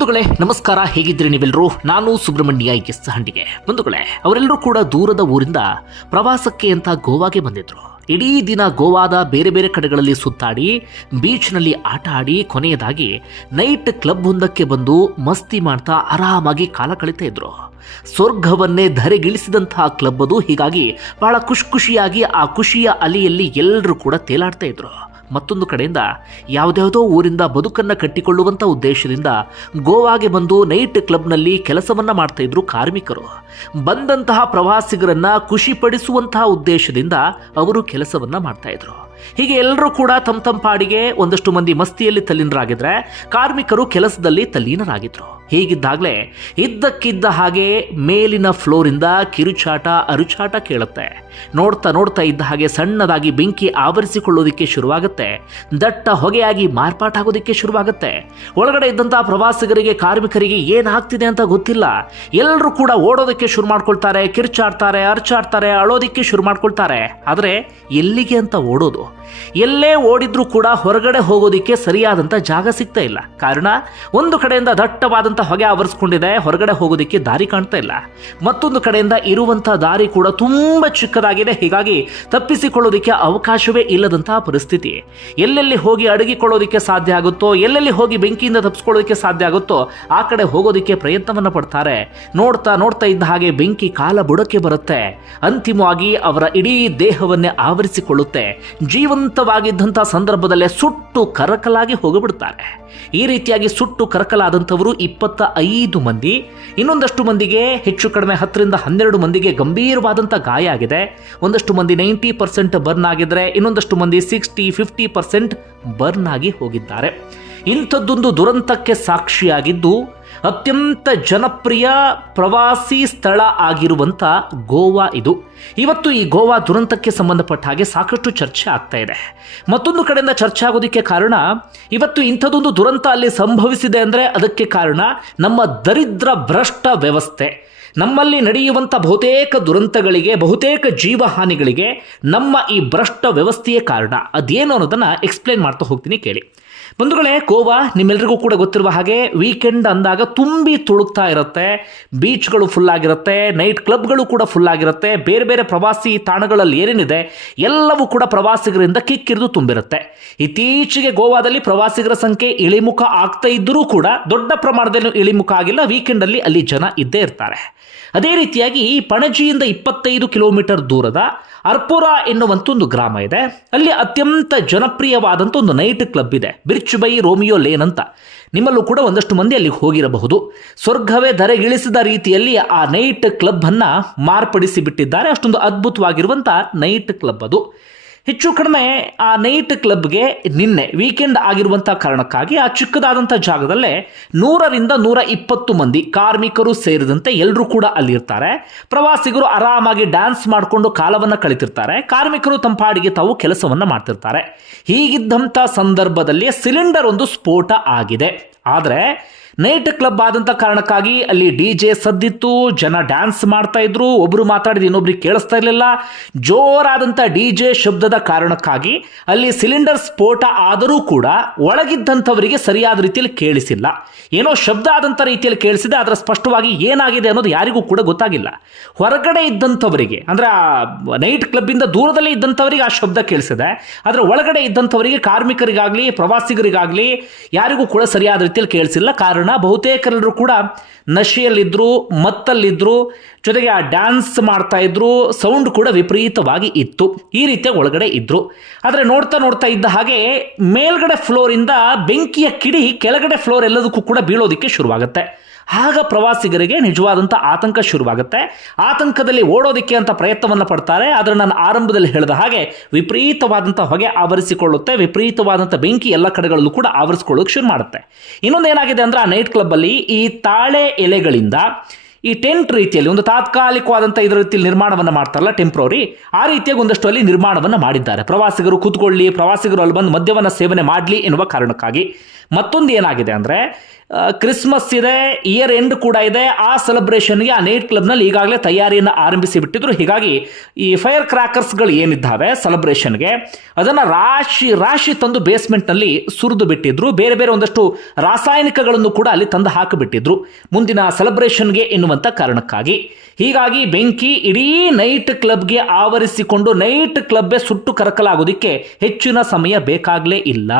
ಬಂಧುಗಳೇ ನಮಸ್ಕಾರ, ಹೇಗಿದ್ರಿ ನೀವೆಲ್ಲರೂ? ನಾನು ಸುಬ್ರಹ್ಮಣ್ಯ ಎಸ್ ಹಂಡಿಗೆ. ಬಂಧುಗಳೇ, ಅವರೆಲ್ಲರೂ ಕೂಡ ದೂರದ ಊರಿಂದ ಪ್ರವಾಸಕ್ಕೆ ಅಂತ ಗೋವಾಗೆ ಬಂದಿದ್ರು. ಇಡೀ ದಿನ ಗೋವಾದ ಬೇರೆ ಬೇರೆ ಕಡೆಗಳಲ್ಲಿ ಸುತ್ತಾಡಿ ಬೀಚ್ನಲ್ಲಿ ಆಟ ಆಡಿ ಕೊನೆಯದಾಗಿ ನೈಟ್ ಕ್ಲಬ್ ಒಂದಕ್ಕೆ ಬಂದು ಮಸ್ತಿ ಮಾಡ್ತಾ ಆರಾಮಾಗಿ ಕಾಲ ಕಳೀತಾ ಇದ್ರು. ಸ್ವರ್ಗವನ್ನೇ ಧರೆಗಿಳಿಸಿದಂತಹ ಕ್ಲಬ್ ಅದು. ಹೀಗಾಗಿ ಬಹಳ ಖುಷಿಯಾಗಿ ಆ ಖುಷಿಯ ಅಲೆಯಲ್ಲಿ ಎಲ್ಲರೂ ಕೂಡ ತೇಲಾಡ್ತಾ ಇದ್ರು. ಮತ್ತೊಂದು ಕಡೆಯಿಂದ ಯಾವುದ್ಯಾವುದೋ ಊರಿಂದ ಬದುಕನ್ನು ಕಟ್ಟಿಕೊಳ್ಳುವಂಥ ಉದ್ದೇಶದಿಂದ ಗೋವಾಗೆ ಬಂದು ನೈಟ್ ಕ್ಲಬ್ನಲ್ಲಿ ಕೆಲಸವನ್ನು ಮಾಡ್ತಾ ಇದ್ರು ಕಾರ್ಮಿಕರು. ಬಂದಂತಹ ಪ್ರವಾಸಿಗರನ್ನ ಖುಷಿಪಡಿಸುವಂತಹ ಉದ್ದೇಶದಿಂದ ಅವರು ಕೆಲಸವನ್ನು ಮಾಡ್ತಾ ಇದ್ರು. ಹೀಗೆ ಎಲ್ಲರೂ ಕೂಡ ತಮ್ಮ ಪಾಡಿಗೆ ಒಂದಷ್ಟು ಮಂದಿ ಮಸ್ತಿಯಲ್ಲಿ ತಲ್ಲೀನರಾಗಿದ್ರೆ, ಕಾರ್ಮಿಕರು ಕೆಲಸದಲ್ಲಿ ತಲ್ಲೀನರಾಗಿದ್ರು. ಹೀಗಿದ್ದಾಗಲೇ ಇದ್ದಕ್ಕಿದ್ದ ಹಾಗೆ ಮೇಲಿನ ಫ್ಲೋರಿಂದ ಕಿರುಚಾಟ ಅರುಚಾಟ ಕೇಳುತ್ತೆ. ನೋಡ್ತಾ ಇದ್ದ ಹಾಗೆ ಸಣ್ಣದಾಗಿ ಬೆಂಕಿ ಆವರಿಸಿಕೊಳ್ಳೋದಕ್ಕೆ ಶುರುವಾಗುತ್ತೆ. ದಟ್ಟ ಹೊಗೆಯಾಗಿ ಮಾರ್ಪಾಟಾಗೋದಕ್ಕೆ ಶುರುವಾಗುತ್ತೆ. ಒಳಗಡೆ ಇದ್ದಂತಹ ಪ್ರವಾಸಿಗರಿಗೆ ಕಾರ್ಮಿಕರಿಗೆ ಏನಾಗ್ತಿದೆ ಅಂತ ಗೊತ್ತಿಲ್ಲ. ಎಲ್ಲರೂ ಕೂಡ ಓಡೋದಕ್ಕೆ ಶುರು ಮಾಡ್ಕೊಳ್ತಾರೆ, ಕಿರುಚಾಡ್ತಾರೆ, ಅರ್ಚಾಡ್ತಾರೆ, ಅಳೋದಕ್ಕೆ ಶುರು ಮಾಡ್ಕೊಳ್ತಾರೆ. ಆದರೆ ಎಲ್ಲಿಗೆ ಅಂತ ಓಡೋದು? ಎಲ್ಲೇ ಓಡಿದ್ರೂ ಕೂಡ ಹೊರಗಡೆ ಹೋಗೋದಿಕ್ಕೆ ಸರಿಯಾದಂಥ ಜಾಗ ಸಿಗ್ತಾ ಇಲ್ಲ. ಕಾರಣ, ಒಂದು ಕಡೆಯಿಂದ ದಟ್ಟವಾದಂಥ ಹೊಗೆ ಆವರಿಸ್ಕೊಂಡಿದೆ, ಹೊರಗಡೆ ಹೋಗೋದಿಕ್ಕೆ ದಾರಿ ಕಾಣ್ತಾ ಇಲ್ಲ. ಮತ್ತೊಂದು ಕಡೆಯಿಂದ ಇರುವಂಥ ದಾರಿ ಕೂಡ ತುಂಬ ಚಿಕ್ಕದಾಗಿದೆ. ಹೀಗಾಗಿ ತಪ್ಪಿಸಿಕೊಳ್ಳೋದಿಕ್ಕೆ ಅವಕಾಶವೇ ಇಲ್ಲದಂತಹ ಪರಿಸ್ಥಿತಿ. ಎಲ್ಲೆಲ್ಲಿ ಹೋಗಿ ಅಡಗಿಕೊಳ್ಳೋದಿಕ್ಕೆ ಸಾಧ್ಯ ಆಗುತ್ತೋ, ಎಲ್ಲೆಲ್ಲಿ ಹೋಗಿ ಬೆಂಕಿಯಿಂದ ತಪ್ಪಿಸ್ಕೊಳ್ಳೋದಕ್ಕೆ ಸಾಧ್ಯ ಆಗುತ್ತೋ ಆ ಕಡೆ ಹೋಗೋದಿಕ್ಕೆ ಪ್ರಯತ್ನವನ್ನು ಪಡ್ತಾರೆ. ನೋಡ್ತಾ ಇದ್ದ ಹಾಗೆ ಬೆಂಕಿ ಕಾಲ ಬುಡಕ್ಕೆ ಬರುತ್ತೆ. ಅಂತಿಮವಾಗಿ ಅವರ ಇಡೀ ದೇಹವನ್ನೇ ಆವರಿಸಿಕೊಳ್ಳುತ್ತೆ. ಜೀವಂತವಾಗಿದ್ದಂಥ ಸಂದರ್ಭದಲ್ಲೇ ಸುಟ್ಟು ಕರಕಲಾಗಿ ಹೋಗಿಬಿಡ್ತಾರೆ. ಈ ರೀತಿಯಾಗಿ ಸುಟ್ಟು ಕರಕಲಾದಂಥವರು 25 ಮಂದಿ. ಇನ್ನೊಂದಷ್ಟು ಮಂದಿಗೆ ಹೆಚ್ಚು ಕಡಿಮೆ 10 ರಿಂದ 12 ಮಂದಿಗೆ ಗಂಭೀರವಾದಂಥ ಗಾಯ ಆಗಿದೆ. ಒಂದಷ್ಟು ಮಂದಿ 90% ಬರ್ನ್ ಆಗಿದ್ರೆ, ಇನ್ನೊಂದಷ್ಟು ಮಂದಿ 60-50% ಬರ್ನ್ ಆಗಿ ಹೋಗಿದ್ದಾರೆ. ಇಂಥದ್ದೊಂದು ದುರಂತಕ್ಕೆ ಸಾಕ್ಷಿಯಾಗಿದ್ದು ಅತ್ಯಂತ ಜನಪ್ರಿಯ ಪ್ರವಾಸಿ ಸ್ಥಳ ಆಗಿರುವಂಥ ಗೋವಾ ಇದು. ಇವತ್ತು ಈ ಗೋವಾ ದುರಂತಕ್ಕೆ ಸಂಬಂಧಪಟ್ಟ ಹಾಗೆ ಸಾಕಷ್ಟು ಚರ್ಚೆ ಆಗ್ತಾ ಇದೆ. ಮತ್ತೊಂದು ಕಡೆಯಿಂದ ಚರ್ಚೆ ಆಗೋದಕ್ಕೆ ಕಾರಣ, ಇವತ್ತು ಇಂಥದ್ದೊಂದು ದುರಂತ ಅಲ್ಲಿ ಸಂಭವಿಸಿದೆ ಅಂದರೆ ಅದಕ್ಕೆ ಕಾರಣ ನಮ್ಮ ದರಿದ್ರ ಭ್ರಷ್ಟ ವ್ಯವಸ್ಥೆ. ನಮ್ಮಲ್ಲಿ ನಡೆಯುವಂಥ ಬಹುತೇಕ ದುರಂತಗಳಿಗೆ, ಬಹುತೇಕ ಜೀವಹಾನಿಗಳಿಗೆ ನಮ್ಮ ಈ ಭ್ರಷ್ಟ ವ್ಯವಸ್ಥೆಯೇ ಕಾರಣ. ಅದೇನು ಅನ್ನೋದನ್ನು ಎಕ್ಸ್ಪ್ಲೇನ್ ಮಾಡ್ತಾ ಹೋಗ್ತೀನಿ, ಕೇಳಿ. ಬಂಧುಗಳೇ, ಗೋವಾ ನಿಮ್ಮೆಲ್ಲರಿಗೂ ಕೂಡ ಗೊತ್ತಿರುವ ಹಾಗೆ ವೀಕೆಂಡ್ ಅಂದಾಗ ತುಂಬಿ ತುಳುಕ್ತಾ ಇರುತ್ತೆ. ಬೀಚ್ಗಳು ಫುಲ್ ಆಗಿರುತ್ತೆ, ನೈಟ್ ಕ್ಲಬ್ಗಳು ಕೂಡ ಫುಲ್ ಆಗಿರುತ್ತೆ. ಬೇರೆ ಬೇರೆ ಪ್ರವಾಸಿ ತಾಣಗಳಲ್ಲಿ ಏನೇನಿದೆ ಎಲ್ಲವೂ ಕೂಡ ಪ್ರವಾಸಿಗರಿಂದ ಕಿಕ್ಕಿರಿದು ತುಂಬಿರುತ್ತೆ. ಇತ್ತೀಚೆಗೆ ಗೋವಾದಲ್ಲಿ ಪ್ರವಾಸಿಗರ ಸಂಖ್ಯೆ ಇಳಿಮುಖ ಆಗ್ತಾ ಇದ್ದರೂ ಕೂಡ ದೊಡ್ಡ ಪ್ರಮಾಣದಲ್ಲಿ ಇಳಿಮುಖ ಆಗಿಲ್ಲ. ವೀಕೆಂಡಲ್ಲಿ ಅಲ್ಲಿ ಜನ ಇದ್ದೇ ಇರ್ತಾರೆ. ಅದೇ ರೀತಿಯಾಗಿ ಪಣಜಿಯಿಂದ 25 ಕಿಲೋಮೀಟರ್ ದೂರದ ಅರ್ಪುರ ಎನ್ನುವಂಥ ಒಂದು ಗ್ರಾಮ ಇದೆ. ಅಲ್ಲಿ ಅತ್ಯಂತ ಜನಪ್ರಿಯವಾದಂಥ ಒಂದು ನೈಟ್ ಕ್ಲಬ್ ಇದೆ, ಬಿರ್ಚ್ ಬೈ ರೋಮಿಯೋ ಲೇನ್ ಅಂತ. ನಿಮ್ಮಲ್ಲೂ ಕೂಡ ಒಂದಷ್ಟು ಮಂದಿ ಅಲ್ಲಿ ಹೋಗಿರಬಹುದು. ಸ್ವರ್ಗವೇ ಧರೆಗಿಳಿಸಿದ ರೀತಿಯಲ್ಲಿ ಆ ನೈಟ್ ಕ್ಲಬ್ ಅನ್ನ ಮಾರ್ಪಡಿಸಿ ಬಿಟ್ಟಿದ್ದಾರೆ. ಅಷ್ಟೊಂದು ಅದ್ಭುತವಾಗಿರುವಂಥ ನೈಟ್ ಕ್ಲಬ್ ಅದು. ಹೆಚ್ಚು ಕಡಿಮೆ ಆ ನೈಟ್ ಕ್ಲಬ್ಗೆ ನಿನ್ನೆ ವೀಕೆಂಡ್ ಆಗಿರುವಂಥ ಕಾರಣಕ್ಕಾಗಿ ಆ ಚಿಕ್ಕದಾದಂಥ ಜಾಗದಲ್ಲೇ 100 ರಿಂದ 120 ಮಂದಿ ಕಾರ್ಮಿಕರು ಸೇರಿದಂತೆ ಎಲ್ಲರೂ ಕೂಡ ಅಲ್ಲಿರ್ತಾರೆ. ಪ್ರವಾಸಿಗರು ಆರಾಮಾಗಿ ಡ್ಯಾನ್ಸ್ ಮಾಡಿಕೊಂಡು ಕಾಲವನ್ನು ಕಳೀತಿರ್ತಾರೆ. ಕಾರ್ಮಿಕರು ತಮ್ಮ ಪಾಡಿಗೆ ತಾವು ಕೆಲಸವನ್ನು ಮಾಡ್ತಿರ್ತಾರೆ. ಹೀಗಿದ್ದಂಥ ಸಂದರ್ಭದಲ್ಲಿ ಸಿಲಿಂಡರ್ ಒಂದು ಸ್ಫೋಟ ಆಗಿದೆ. ಆದರೆ ನೈಟ್ ಕ್ಲಬ್ ಆದಂಥ ಕಾರಣಕ್ಕಾಗಿ ಅಲ್ಲಿ DJ ಸದ್ದಿತ್ತು, ಜನ ಡ್ಯಾನ್ಸ್ ಮಾಡ್ತಾ ಇದ್ರು. ಒಬ್ರು ಮಾತಾಡಿದ ಇನ್ನೊಬ್ರಿಗೆ ಕೇಳಿಸ್ತಾ ಇರಲಿಲ್ಲ. ಜೋರಾದಂಥ DJ ಶಬ್ದದ ಕಾರಣಕ್ಕಾಗಿ ಅಲ್ಲಿ ಸಿಲಿಂಡರ್ ಸ್ಫೋಟ ಆದರೂ ಕೂಡ ಒಳಗಿದ್ದಂಥವರಿಗೆ ಸರಿಯಾದ ರೀತಿಯಲ್ಲಿ ಕೇಳಿಸಿಲ್ಲ. ಏನೋ ಶಬ್ದ ಆದಂಥ ರೀತಿಯಲ್ಲಿ ಕೇಳಿಸಿದೆ, ಆದರೆ ಸ್ಪಷ್ಟವಾಗಿ ಏನಾಗಿದೆ ಅನ್ನೋದು ಯಾರಿಗೂ ಕೂಡ ಗೊತ್ತಾಗಿಲ್ಲ. ಹೊರಗಡೆ ಇದ್ದಂಥವರಿಗೆ, ಅಂದರೆ ಆ ನೈಟ್ ಕ್ಲಬ್ಬಿಂದ ದೂರದಲ್ಲೇ ಇದ್ದಂಥವರಿಗೆ ಆ ಶಬ್ದ ಕೇಳಿಸಿದೆ. ಆದರೆ ಒಳಗಡೆ ಇದ್ದಂಥವರಿಗೆ, ಕಾರ್ಮಿಕರಿಗಾಗಲಿ ಪ್ರವಾಸಿಗರಿಗಾಗಲಿ ಯಾರಿಗೂ ಕೂಡ ಸರಿಯಾದ ರೀತಿಯಲ್ಲಿ ಕೇಳಿಸಿಲ್ಲ. ಕಾರಣ, ಬಹುತೇಕರೆಲ್ಲರೂ ಕೂಡ ನಶೆಯಲ್ಲಿದ್ದರು, ಮತ್ತಲ್ಲಿದ್ದರು, ಜೊತೆಗೆ ಆ ಡ್ಯಾನ್ಸ್ ಮಾಡ್ತಾ ಇದ್ರು. ಸೌಂಡ್ ಕೂಡ ವಿಪರೀತವಾಗಿ ಇತ್ತು. ಈ ರೀತಿಯಾಗಿ ಒಳಗಡೆ ಇದ್ರು. ಆದರೆ ನೋಡ್ತಾ ಇದ್ದ ಹಾಗೆ ಮೇಲ್ಗಡೆ ಫ್ಲೋರಿಂದ ಬೆಂಕಿಯ ಕಿಡಿ ಕೆಳಗಡೆ ಫ್ಲೋರ್ ಎಲ್ಲದಕ್ಕೂ ಕೂಡ ಬೀಳೋದಕ್ಕೆ ಶುರುವಾಗುತ್ತೆ. ಆಗ ಪ್ರವಾಸಿಗರಿಗೆ ನಿಜವಾದಂಥ ಆತಂಕ ಶುರುವಾಗುತ್ತೆ. ಆತಂಕದಲ್ಲಿ ಓಡೋದಕ್ಕೆ ಅಂತ ಪ್ರಯತ್ನವನ್ನು ಪಡ್ತಾರೆ. ಆದರೆ ನಾನು ಆರಂಭದಲ್ಲಿ ಹೇಳಿದ ಹಾಗೆ ವಿಪರೀತವಾದಂಥ ಹೊಗೆ ಆವರಿಸಿಕೊಳ್ಳುತ್ತೆ. ವಿಪರೀತವಾದಂಥ ಬೆಂಕಿ ಎಲ್ಲ ಕಡೆಗಳಲ್ಲೂ ಕೂಡ ಆವರಿಸಿಕೊಳ್ಳೋಕೆ ಶುರು ಮಾಡುತ್ತೆ. ಇನ್ನೊಂದು ಏನಾಗಿದೆ ಅಂದರೆ, ಆ ನೈಟ್ ಕ್ಲಬ್ಬಲ್ಲಿ ಈ ತಾಳೆ ಎಲೆಗಳಿಂದ ಈ ಟೆಂಟ್ ರೀತಿಯಲ್ಲಿ ಒಂದು ತಾತ್ಕಾಲಿಕವಾದಂಥ ಇದರ ರೀತಿಯಲ್ಲಿ ನಿರ್ಮಾಣವನ್ನು ಮಾಡ್ತಾರಲ್ಲ, ಟೆಂಪ್ರರಿ, ಆ ರೀತಿಯಾಗಿ ಒಂದಷ್ಟು ಅಲ್ಲಿ ನಿರ್ಮಾಣವನ್ನು ಮಾಡಿದ್ದಾರೆ. ಪ್ರವಾಸಿಗರು ಕೂತ್ಕೊಳ್ಳಿ, ಪ್ರವಾಸಿಗರು ಅಲ್ಲಿ ಬಂದು ಮದ್ಯವನ್ನು ಸೇವನೆ ಮಾಡಲಿ ಎನ್ನುವ ಕಾರಣಕ್ಕಾಗಿ. ಮತ್ತೊಂದು ಏನಾಗಿದೆ ಅಂದರೆ, ಕ್ರಿಸ್ಮಸ್ ಇದೆ, ಇಯರ್ ಎಂಡ್ ಕೂಡ ಇದೆ. ಆ ಸೆಲೆಬ್ರೇಷನ್ಗೆ ಆ ನೈಟ್ ಕ್ಲಬ್ನಲ್ಲಿ ಈಗಾಗಲೇ ತಯಾರಿಯನ್ನು ಆರಂಭಿಸಿ ಬಿಟ್ಟಿದ್ರು. ಹೀಗಾಗಿ ಈ ಫೈರ್ ಕ್ರ್ಯಾಕರ್ಸ್ಗಳು ಏನಿದ್ದಾವೆ ಸೆಲೆಬ್ರೇಷನ್ಗೆ, ಅದನ್ನು ರಾಶಿ ತಂದು ಬೇಸ್ಮೆಂಟ್ನಲ್ಲಿ ಸುರಿದು ಬಿಟ್ಟಿದ್ರು. ಬೇರೆ ಬೇರೆ ಒಂದಷ್ಟು ರಾಸಾಯನಿಕಗಳನ್ನು ಕೂಡ ಅಲ್ಲಿ ತಂದು ಹಾಕಿಬಿಟ್ಟಿದ್ರು ಮುಂದಿನ ಸೆಲೆಬ್ರೇಷನ್ಗೆ ಎನ್ನುವಂಥ ಕಾರಣಕ್ಕಾಗಿ. ಹೀಗಾಗಿ ಬೆಂಕಿ ಇಡೀ ನೈಟ್ ಕ್ಲಬ್ಗೆ ಆವರಿಸಿಕೊಂಡು ನೈಟ್ ಕ್ಲಬ್ಬೇ ಸುಟ್ಟು ಕರಕಲಾಗೋದಕ್ಕೆ ಹೆಚ್ಚಿನ ಸಮಯ ಬೇಕಾಗಲೇ ಇಲ್ಲ.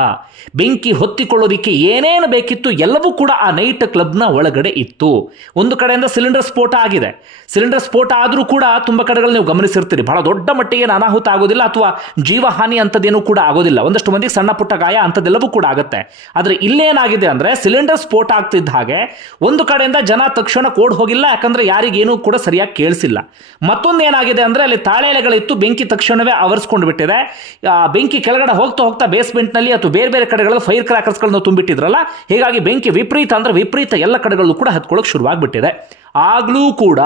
ಬೆಂಕಿ ಹೊತ್ತಿಕೊಳ್ಳೋದಕ್ಕೆ ಏನೇನು ಬೇಕಿತ್ತು ಎಲ್ಲವೂ ಕೂಡ ಆ ನೈಟ್ ಕ್ಲಬ್ನ ಒಳಗಡೆ ಇತ್ತು. ಒಂದು ಕಡೆಯಿಂದ ಸಿಲಿಂಡರ್ ಸ್ಫೋಟ ಆಗಿದೆ. ಸಿಲಿಂಡರ್ ಸ್ಫೋಟ ಆದರೂ ಕೂಡ ತುಂಬ ಕಡೆಗಳು ನೀವು ಗಮನಿಸಿರ್ತೀರಿ, ಬಹಳ ದೊಡ್ಡ ಮಟ್ಟಿಗೆ ಅನಾಹುತ ಆಗೋದಿಲ್ಲ ಅಥವಾ ಜೀವಹಾನಿ ಅಂಥದ್ದೇನೂ ಕೂಡ ಆಗೋದಿಲ್ಲ. ಒಂದಷ್ಟು ಮಂದಿಗೆ ಸಣ್ಣ ಪುಟ್ಟ ಗಾಯ ಅಂಥದ್ದೆಲ್ಲವೂ ಕೂಡ ಆಗುತ್ತೆ. ಆದರೆ ಇಲ್ಲೇನಾಗಿದೆ ಅಂದರೆ, ಸಿಲಿಂಡರ್ ಸ್ಫೋಟ ಆಗ್ತಿದ್ದ ಹಾಗೆ ಒಂದು ಕಡೆಯಿಂದ ಜನ ತಕ್ಷಣ ಓಡ್ ಹೋಗಿಲ್ಲ, ಯಾಕಂದ್ರೆ ಯಾರಿಗೇನೂ ಕೂಡ ಸರಿಯಾಗಿ ಕೇಳಿಸಿಲ್ಲ. ಮತ್ತೊಂದು ಏನಾಗಿದೆ ಅಂದರೆ, ಅಲ್ಲಿ ತಾಳೆ ಎಲೆಗಳಿತ್ತು, ಬೆಂಕಿ ತಕ್ಷಣವೇ ಆವರಿಸ್ಕೊಂಡು ಬಿಟ್ಟಿದೆ. ಬೆಂಕಿ ಕೆಳಗಡೆ ಹೋಗ್ತಾ ಹೋಗ್ತಾ ಬೇಸ್ಮೆಂಟ್ನಲ್ಲಿ ಅಥವಾ ಬೇರೆ ಬೇರೆ ಕಡೆಗಳಲ್ಲಿ ಫೈರ್ ಕ್ರ್ಯಾಕರ್ಸ್ಗಳನ್ನು ತುಂಬಿಟ್ಟಿದ್ರಲ್ಲ, ಹೀಗಾಗಿ ಬೆಂಕಿ ವಿಪರೀತ ಎಲ್ಲ ಕಡೆಗಳಲ್ಲೂ ಕೂಡ ಹತ್ಕೊಳ್ಳೋಕೆ ಶುರುವಾಗ್ಬಿಟ್ಟಿದೆ. ಆಗ್ಲೂ ಕೂಡ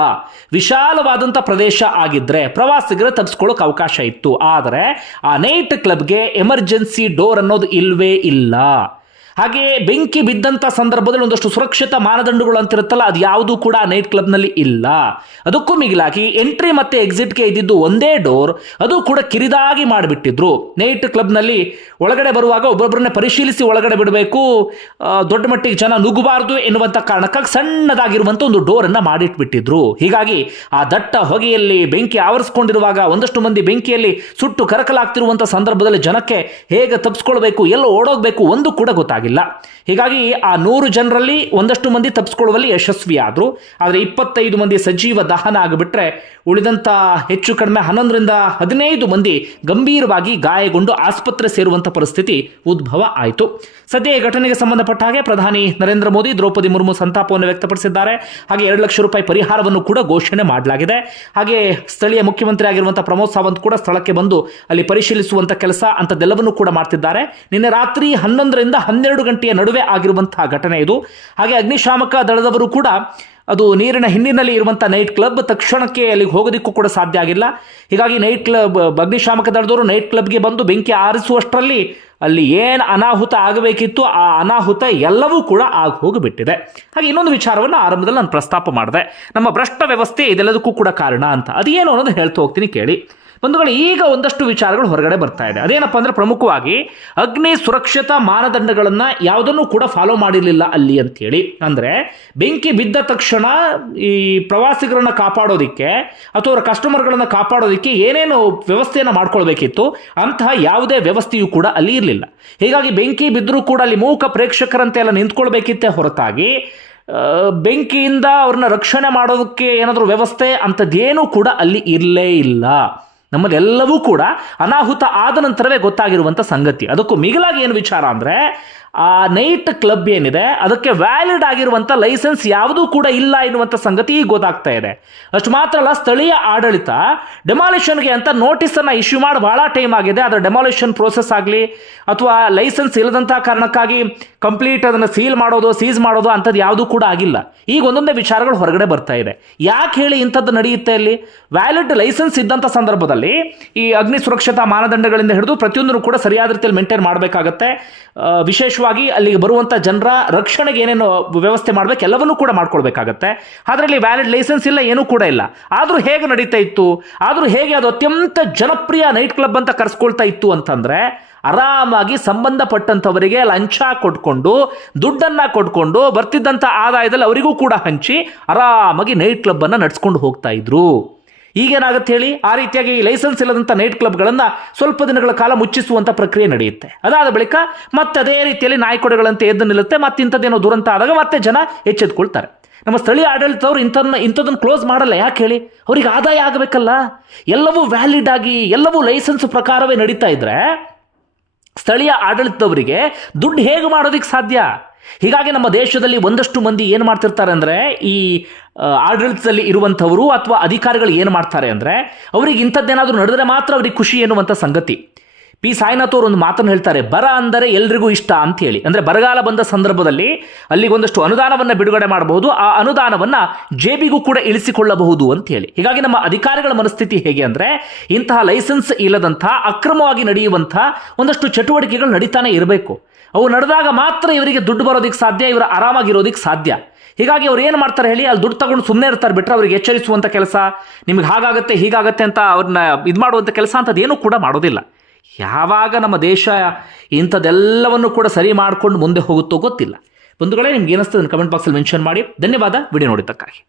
ವಿಶಾಲವಾದಂಥ ಪ್ರದೇಶ ಆಗಿದ್ರೆ ಪ್ರವಾಸಿಗರು ತಪ್ಪಿಸ್ಕೊಳ್ಳೋಕೆ ಅವಕಾಶ ಇತ್ತು. ಆದರೆ ಆ ನೈಟ್ ಕ್ಲಬ್ಗೆ ಎಮರ್ಜೆನ್ಸಿ ಡೋರ್ ಅನ್ನೋದು ಇಲ್ವೇ ಇಲ್ಲ. ಹಾಗೆ ಬೆಂಕಿ ಬಿದ್ದಂಥ ಸಂದರ್ಭದಲ್ಲಿ ಒಂದಷ್ಟು ಸುರಕ್ಷತಾ ಮಾನದಂಡಗಳು ಅಂತಿರುತ್ತಲ್ಲ, ಅದು ಯಾವುದೂ ಕೂಡ ನೈಟ್ ಕ್ಲಬ್ನಲ್ಲಿ ಇಲ್ಲ. ಅದಕ್ಕೂ ಮಿಗಿಲಾಗಿ ಎಂಟ್ರಿ ಮತ್ತು ಎಕ್ಸಿಟ್ಗೆ ಇದ್ದಿದ್ದು ಒಂದೇ ಡೋರ್, ಅದು ಕೂಡ ಕಿರಿದಾಗಿ ಮಾಡಿಬಿಟ್ಟಿದ್ರು. ನೈಟ್ ಕ್ಲಬ್ನಲ್ಲಿ ಒಳಗಡೆ ಬರುವಾಗ ಒಬ್ಬೊಬ್ಬರನ್ನೇ ಪರಿಶೀಲಿಸಿ ಒಳಗಡೆ ಬಿಡಬೇಕು, ದೊಡ್ಡ ಮಟ್ಟಿಗೆ ಜನ ನುಗ್ಗಬಾರ್ದು ಎನ್ನುವಂಥ ಕಾರಣಕ್ಕಾಗಿ ಸಣ್ಣದಾಗಿರುವಂಥ ಒಂದು ಡೋರನ್ನು ಮಾಡಿಟ್ಬಿಟ್ಟಿದ್ರು. ಹೀಗಾಗಿ ಆ ದಟ್ಟ ಹೊಗೆಯಲ್ಲಿ ಬೆಂಕಿ ಆವರಿಸ್ಕೊಂಡಿರುವಾಗ ಒಂದಷ್ಟು ಮಂದಿ ಬೆಂಕಿಯಲ್ಲಿ ಸುಟ್ಟು ಕರಕಲಾಗ್ತಿರುವಂಥ ಸಂದರ್ಭದಲ್ಲಿ ಜನಕ್ಕೆ ಹೇಗೆ ತಪ್ಪಿಸ್ಕೊಳ್ಬೇಕು, ಎಲ್ಲ ಓಡೋಗ್ಬೇಕು ಒಂದು ಕೂಡ ಗೊತ್ತಾಗಿಲ್ಲ. ಹೀಗಾಗಿ ಆ 100 ಜನರಲ್ಲಿ ಒಂದಷ್ಟು ಮಂದಿ ತಪ್ಪಿಸ್ಕೊಳ್ಳುವಲ್ಲಿ ಯಶಸ್ವಿಯಾದರು. ಆದರೆ 25 ಮಂದಿ ಸಜೀವ ದಹನ ಆಗಿಬಿಟ್ರೆ ಉಳಿದಂಥ ಹೆಚ್ಚು ಕಡಿಮೆ 11ರಿಂದ 15 ಮಂದಿ ಗಂಭೀರವಾಗಿ ಗಾಯಗೊಂಡು ಆಸ್ಪತ್ರೆ ಸೇರುವಂಥ ಪರಿಸ್ಥಿತಿ ಉದ್ಭವ ಆಯಿತು. ಸದ್ಯ ಈ ಘಟನೆಗೆ ಸಂಬಂಧಪಟ್ಟ ಹಾಗೆ ಪ್ರಧಾನಿ ನರೇಂದ್ರ ಮೋದಿ, ದ್ರೌಪದಿ ಮುರ್ಮು ಸಂತಾಪವನ್ನು ವ್ಯಕ್ತಪಡಿಸಿದ್ದಾರೆ. ಹಾಗೆ 2 ಲಕ್ಷ ರೂಪಾಯಿ ಪರಿಹಾರವನ್ನು ಕೂಡ ಘೋಷಣೆ ಮಾಡಲಾಗಿದೆ. ಹಾಗೆ ಸ್ಥಳೀಯ ಮುಖ್ಯಮಂತ್ರಿ ಆಗಿರುವಂಥ ಪ್ರಮೋದ್ ಸಾವಂತ್ ಕೂಡ ಸ್ಥಳಕ್ಕೆ ಬಂದು ಅಲ್ಲಿ ಪರಿಶೀಲಿಸುವಂಥ ಕೆಲಸ ಅಂಥದ್ದೆಲ್ಲವನ್ನೂ ಕೂಡ ಮಾಡ್ತಿದ್ದಾರೆ. ನಿನ್ನೆ ರಾತ್ರಿ 11ರಿಂದ 12 ಗಂಟೆಯ ನಡುವೆ ಆಗಿರುವಂತಹ ಘಟನೆ ಇದು. ಹಾಗೆ ಅಗ್ನಿಶಾಮಕ ದಳದವರು ಕೂಡ ಅದು ನೀರಿನ ಹಿಂದಿನಲ್ಲಿ ಇರುವಂಥ ನೈಟ್ ಕ್ಲಬ್, ತಕ್ಷಣಕ್ಕೆ ಅಲ್ಲಿಗೆ ಹೋಗೋದಕ್ಕೂ ಕೂಡ ಸಾಧ್ಯ ಆಗಿಲ್ಲ. ಹೀಗಾಗಿ ನೈಟ್ ಕ್ಲಬ್ ಅಗ್ನಿಶಾಮಕ ದಳದವರು ನೈಟ್ ಕ್ಲಬ್ಗೆ ಬಂದು ಬೆಂಕಿ ಆರಿಸುವಷ್ಟರಲ್ಲಿ ಅಲ್ಲಿ ಏನು ಅನಾಹುತ ಆಗಬೇಕಿತ್ತು ಆ ಅನಾಹುತ ಎಲ್ಲವೂ ಕೂಡ ಆಗಿ ಹೋಗಿಬಿಟ್ಟಿದೆ. ಹಾಗೆ ಇನ್ನೊಂದು ವಿಚಾರವನ್ನು ಆರಂಭದಲ್ಲಿ ನಾನು ಪ್ರಸ್ತಾಪ ಮಾಡಿದೆ, ನಮ್ಮ ಭ್ರಷ್ಟ ವ್ಯವಸ್ಥೆ ಇದೆಲ್ಲದಕ್ಕೂ ಕೂಡ ಕಾರಣ ಅಂತ. ಅದೇನು ಅನ್ನೋದು ಹೇಳ್ತಾ ಹೋಗ್ತೀನಿ ಕೇಳಿ. ಬಂಧುಗಳು, ಈಗ ಒಂದಷ್ಟು ವಿಚಾರಗಳು ಹೊರಗಡೆ ಬರ್ತಾ ಇದೆ. ಅದೇನಪ್ಪ ಅಂದರೆ, ಪ್ರಮುಖವಾಗಿ ಅಗ್ನಿ ಸುರಕ್ಷತಾ ಮಾನದಂಡಗಳನ್ನು ಯಾವುದನ್ನು ಕೂಡ ಫಾಲೋ ಮಾಡಿರಲಿಲ್ಲ ಅಲ್ಲಿ ಅಂತೇಳಿ. ಅಂದರೆ ಬೆಂಕಿ ಬಿದ್ದ ತಕ್ಷಣ ಈ ಪ್ರವಾಸಿಗರನ್ನು ಕಾಪಾಡೋದಕ್ಕೆ ಅಥವಾ ಅವರ ಕಸ್ಟಮರ್ಗಳನ್ನು ಕಾಪಾಡೋದಕ್ಕೆ ಏನೇನು ವ್ಯವಸ್ಥೆಯನ್ನು ಮಾಡ್ಕೊಳ್ಬೇಕಿತ್ತು ಅಂತಹ ಯಾವುದೇ ವ್ಯವಸ್ಥೆಯೂ ಕೂಡ ಅಲ್ಲಿ ಇರಲಿಲ್ಲ. ಹೀಗಾಗಿ ಬೆಂಕಿ ಬಿದ್ದರೂ ಕೂಡ ಅಲ್ಲಿ ಮೂಕ ಪ್ರೇಕ್ಷಕರಂತೆ ಎಲ್ಲ ನಿಂತ್ಕೊಳ್ಬೇಕಿತ್ತೇ ಹೊರತಾಗಿ ಬೆಂಕಿಯಿಂದ ಅವ್ರನ್ನ ರಕ್ಷಣೆ ಮಾಡೋದಕ್ಕೆ ಏನಾದರೂ ವ್ಯವಸ್ಥೆ ಅಂಥದ್ದೇನೂ ಕೂಡ ಅಲ್ಲಿ ಇರಲೇ ಇಲ್ಲ. ನಮ್ಮಲ್ಲಿ ಎಲ್ಲವೂ ಕೂಡ ಅನಾಹುತ ಆದ ನಂತರವೇ ಗೊತ್ತಾಗಿರುವಂಥ ಸಂಗತಿ. ಅದಕ್ಕೂ ಮಿಗಿಲಾಗಿ ಏನು ವಿಚಾರ ಅಂದರೆ, ಆ ನೈಟ್ ಕ್ಲಬ್ ಏನಿದೆ ಅದಕ್ಕೆ ವ್ಯಾಲಿಡ್ ಆಗಿರುವಂಥ ಲೈಸೆನ್ಸ್ ಯಾವುದೂ ಕೂಡ ಇಲ್ಲ ಎನ್ನುವಂಥ ಸಂಗತಿ ಈಗ ಗೊತ್ತಾಗ್ತಾ ಇದೆ. ಅಷ್ಟು ಮಾತ್ರ ಅಲ್ಲ, ಸ್ಥಳೀಯ ಆಡಳಿತ ಡೆಮಾಲಿಷನ್ಗೆ ಅಂತ ನೋಟಿಸನ್ನು ಇಶ್ಯೂ ಮಾಡಿ ಭಾಳ ಟೈಮ್ ಆಗಿದೆ. ಅದರ ಡೆಮಾಲಿಷನ್ ಪ್ರೋಸೆಸ್ ಆಗಲಿ ಅಥವಾ ಲೈಸೆನ್ಸ್ ಇಲ್ಲದಂಥ ಕಾರಣಕ್ಕಾಗಿ ಕಂಪ್ಲೀಟ್ ಅದನ್ನು ಸೀಸ್ ಮಾಡೋದು ಅಂಥದ್ದು ಯಾವುದೂ ಕೂಡ ಆಗಿಲ್ಲ. ಈಗ ಒಂದೊಂದೇ ವಿಚಾರಗಳು ಹೊರಗಡೆ ಬರ್ತಾ ಇದೆ. ಯಾಕೆ ಹೇಳಿ ಇಂಥದ್ದು ನಡೆಯುತ್ತೆ? ಅಲ್ಲಿ ವ್ಯಾಲಿಡ್ ಲೈಸೆನ್ಸ್ ಇದ್ದಂಥ ಸಂದರ್ಭದಲ್ಲಿ ಈ ಅಗ್ನಿ ಸುರಕ್ಷತಾ ಮಾನದಂಡಗಳಿಂದ ಹಿಡಿದು ಪ್ರತಿಯೊಂದನ್ನು ಕೂಡ ಸರಿಯಾದ ರೀತಿಯಲ್ಲಿ ಮೇಂಟೈನ್ ಮಾಡಬೇಕಾಗತ್ತೆ. ವಿಶೇಷವಾಗಿ ಅಲ್ಲಿಗೆ ಬರುವಂಥ ಜನರ ರಕ್ಷಣೆಗೆ ಏನೇನು ವ್ಯವಸ್ಥೆ ಮಾಡಬೇಕು ಎಲ್ಲವನ್ನೂ ಕೂಡ ಮಾಡ್ಕೊಳ್ಬೇಕಾಗತ್ತೆ. ಅದರಲ್ಲಿ ವ್ಯಾಲಿಡ್ ಲೈಸೆನ್ಸ್ ಇಲ್ಲ, ಏನೂ ಕೂಡ ಇಲ್ಲ. ಆದರೂ ಹೇಗೆ ನಡೀತಾ ಇತ್ತು, ಆದರೂ ಹೇಗೆ ಅದು ಅತ್ಯಂತ ಜನಪ್ರಿಯ ನೈಟ್ ಕ್ಲಬ್ ಅಂತ ಕರೆಸ್ಕೊಳ್ತಾ ಇತ್ತು ಅಂತಂದರೆ, ಆರಾಮಾಗಿ ಸಂಬಂಧಪಟ್ಟಂಥವರಿಗೆ ಲಂಚ ಕೊಟ್ಕೊಂಡು ದುಡ್ಡನ್ನು ಕೊಟ್ಕೊಂಡು ಬರ್ತಿದ್ದಂಥ ಆದಾಯದಲ್ಲಿ ಅವರಿಗೂ ಕೂಡ ಹಂಚಿ ಆರಾಮಾಗಿ ನೈಟ್ ಕ್ಲಬ್ಬನ್ನು ನಡೆಸ್ಕೊಂಡು ಹೋಗ್ತಾ ಇದ್ರು. ಈಗೇನಾಗುತ್ತೆ ಹೇಳಿ, ಆ ರೀತಿಯಾಗಿ ಲೈಸೆನ್ಸ್ ಇಲ್ಲದಂಥ ನೈಟ್ ಕ್ಲಬ್ಗಳನ್ನು ಸ್ವಲ್ಪ ದಿನಗಳ ಕಾಲ ಮುಚ್ಚಿಸುವಂಥ ಪ್ರಕ್ರಿಯೆ ನಡೆಯುತ್ತೆ. ಅದಾದ ಬಳಿಕ ಮತ್ತೆ ಅದೇ ರೀತಿಯಲ್ಲಿ ನಾಯ್ಕೊಡೆಗಳಂತೆ ಎದ್ದು ನಿಲ್ಲುತ್ತೆ. ಮತ್ತೆ ಇಂಥದ್ದೇನೋ ದುರಂತ ಆದಾಗ ಮತ್ತೆ ಜನ ಎಚ್ಚೆತ್ಕೊಳ್ತಾರೆ. ನಮ್ಮ ಸ್ಥಳೀಯ ಆಡಳಿತವರು ಇಂಥದ್ದನ್ನು ಕ್ಲೋಸ್ ಮಾಡಲ್ಲ. ಯಾಕೆ ಹೇಳಿ? ಅವರಿಗೆ ಆದಾಯ ಆಗಬೇಕಲ್ಲ. ಎಲ್ಲವೂ ವ್ಯಾಲಿಡ್ ಆಗಿ ಎಲ್ಲವೂ ಲೈಸೆನ್ಸ್ ಪ್ರಕಾರವೇ ನಡೀತಾ ಇದ್ರೆ ಸ್ಥಳೀಯ ಆಡಳಿತದವರಿಗೆ ದುಡ್ಡು ಹೇಗೆ ಮಾಡೋದಕ್ಕೆ ಸಾಧ್ಯ? ಹೀಗಾಗಿ ನಮ್ಮ ದೇಶದಲ್ಲಿ ಒಂದಷ್ಟು ಮಂದಿ ಏನು ಮಾಡ್ತಿರ್ತಾರೆ ಅಂದರೆ, ಈ ಆಡಳಿತದಲ್ಲಿ ಇರುವಂಥವರು ಅಥವಾ ಅಧಿಕಾರಿಗಳು ಏನು ಮಾಡ್ತಾರೆ ಅಂದರೆ, ಅವರಿಗೆ ಇಂಥದ್ದೇನಾದರೂ ನಡೆದರೆ ಮಾತ್ರ ಅವ್ರಿಗೆ ಖುಷಿ ಎನ್ನುವಂಥ ಸಂಗತಿ. ಪಿ ಸಾಯಿನಾಥ್ ಅವರು ಒಂದು ಮಾತನ್ನು ಹೇಳ್ತಾರೆ, ಬರ ಅಂದರೆ ಎಲ್ರಿಗೂ ಇಷ್ಟ ಅಂತ ಹೇಳಿ. ಅಂದರೆ ಬರಗಾಲ ಬಂದ ಸಂದರ್ಭದಲ್ಲಿ ಅಲ್ಲಿಗೊಂದಷ್ಟು ಅನುದಾನವನ್ನು ಬಿಡುಗಡೆ ಮಾಡಬಹುದು, ಆ ಅನುದಾನವನ್ನು ಜೇಬಿಗೂ ಕೂಡ ಇಳಿಸಿಕೊಳ್ಳಬಹುದು ಅಂತ ಹೇಳಿ. ಹೀಗಾಗಿ ನಮ್ಮ ಅಧಿಕಾರಿಗಳ ಮನಸ್ಥಿತಿ ಹೇಗೆ ಅಂದರೆ, ಇಂತಹ ಲೈಸೆನ್ಸ್ ಇಲ್ಲದಂತಹ ಅಕ್ರಮವಾಗಿ ನಡೆಯುವಂತಹ ಒಂದಷ್ಟು ಚಟುವಟಿಕೆಗಳು ನಡೀತಾನೆ ಇರಬೇಕು. ಅವು ನಡೆದಾಗ ಮಾತ್ರ ಇವರಿಗೆ ದುಡ್ಡು ಬರೋದಕ್ಕೆ ಸಾಧ್ಯ, ಇವರ ಆರಾಮಾಗಿರೋದಕ್ಕೆ ಸಾಧ್ಯ. ಹೀಗಾಗಿ ಅವ್ರು ಏನು ಮಾಡ್ತಾರೆ ಹೇಳಿ, ಅಲ್ಲಿ ದುಡ್ಡು ತಗೊಂಡು ಸುಮ್ಮನೆ ಇರ್ತಾರೆ ಬಿಟ್ಟರೆ ಅವರಿಗೆ ಎಚ್ಚರಿಸುವಂಥ ಕೆಲಸ, ನಿಮ್ಗೆ ಹಾಗಾಗತ್ತೆ ಹೀಗಾಗತ್ತೆ ಅಂತ ಅವ್ರನ್ನ ಇದು ಮಾಡುವಂಥ ಕೆಲಸ ಅಂಥದ್ದೇನೂ ಕೂಡ ಮಾಡೋದಿಲ್ಲ. ಯಾವಾಗ ನಮ್ಮ ದೇಶ ಇಂಥದ್ದೆಲ್ಲವನ್ನು ಕೂಡ ಸರಿ ಮಾಡಿಕೊಂಡು ಮುಂದೆ ಹೋಗುತ್ತೋ ಗೊತ್ತಿಲ್ಲ. ಬಂಧುಗಳೇ, ನಿಮ್ಗೆ ಏನಿಸ್ತದೆ ಕಮೆಂಟ್ ಬಾಕ್ಸಲ್ಲಿ ಮೆನ್ಷನ್ ಮಾಡಿ. ಧನ್ಯವಾದ ವಿಡಿಯೋ ನೋಡಿದ್ದಕ್ಕಾಗಿ.